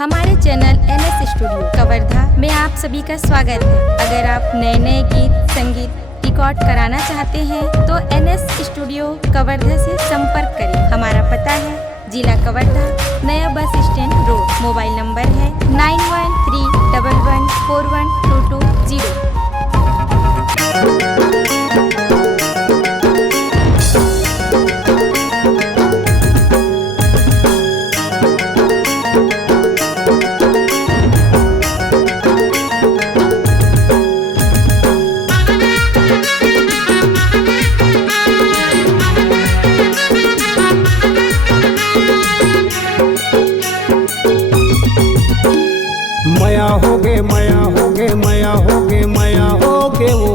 हमारे channel NS studio Kawardha में आप सभी का स्वागत है। अगर आप नए नए गीत संगीत रिकॉर्ड कराना चाहते हैं तो NS स्टूडियो कवर्धा से संपर्क करें। हमारा पता है जिला कवर्धा, नया bus stand road. Mobile number है 9131141220। मया होगे मया होगे मया होगे मया होगे वो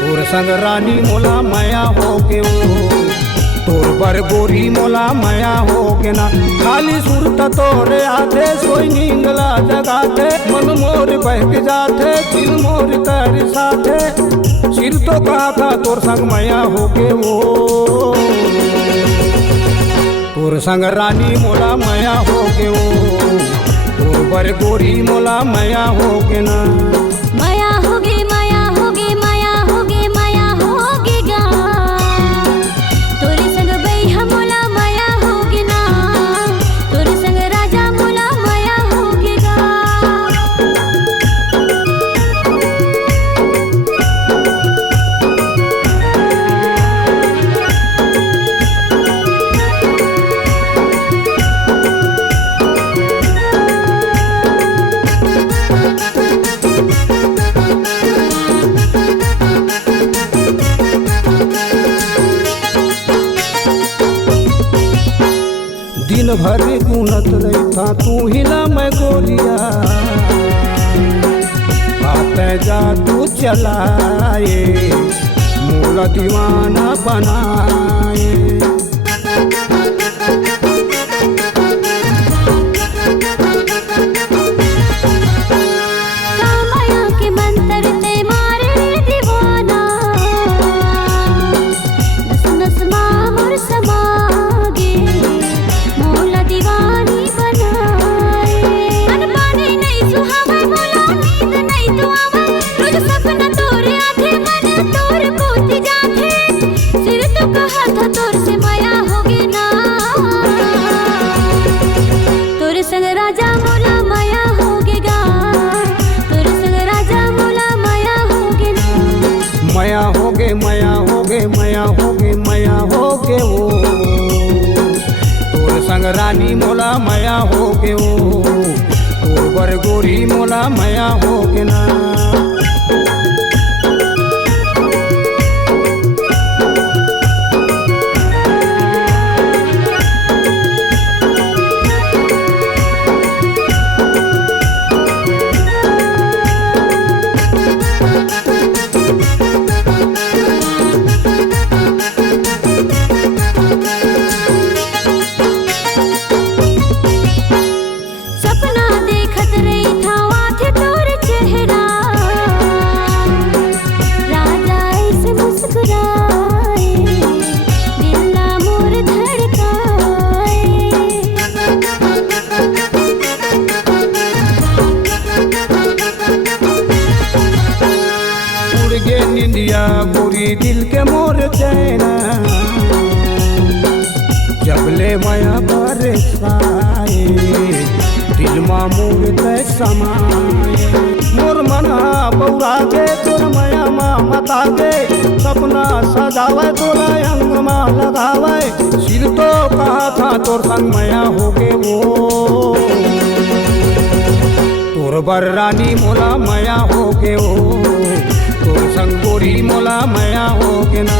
तोर संग रानी मोला मया होगे वो तोर बर गोरी मोला मया होगे ना। खाली सुरत तोरे आते सोई नींगला जगाते मन मोर बहक जाते दिल मोर तर साथे सिर तो कहा था तोर संग मया होगे वो तोर संग रानी मोला मया होगे वो तोर बर गोरी मोला मया होगे ना। मया होगे मया होगे मया होगे मया होगे गा तोरे संग बैहा मोला मया होगे ना। तोरे संग राजा मोला मया होगे गा। दिन भर गुनत रहता तू हिला मैं गोलिया आते जादू चलाए मोला दीवाना बनाए। कामया के मंतर ते मारे दीवाना नस नस मामर समागे मोला दीवानी बनाए। अनपाने नहीं सुहावे मोला नींद नहीं तो आवे रोज सपना तोरे आथे मन तोर कोती जाथे सिर तो कहा था तोर से मया होगे ना। तोरे संग राजा मोला मया होगे गा। तोरे संग राजा मोला मया होगे ना। मया होगे मया होगे मया होगे मया होगे वो तोर संग रानी मोला मया होगे वो तोर बर गोरी मोला मया होगे ना। सपना देखत रही था आथे तोर चेहरा राजा ऐसे मुस्कुराए दिल मोर धड़काए। उड़ गे निंदिया गोरी दिल के मोर चैना जबले मया बरसाए दिल मा मोर तय समाए। मोर मना बौरा गे तोर मया मा मता गे सपना सजावे तोरा अंग मा लगावे सिर तो कहा था तोर संग मया होगे वो तोर बर रानी मोला मया होगे वो तोर संग गोरी मोला मया होगे ना।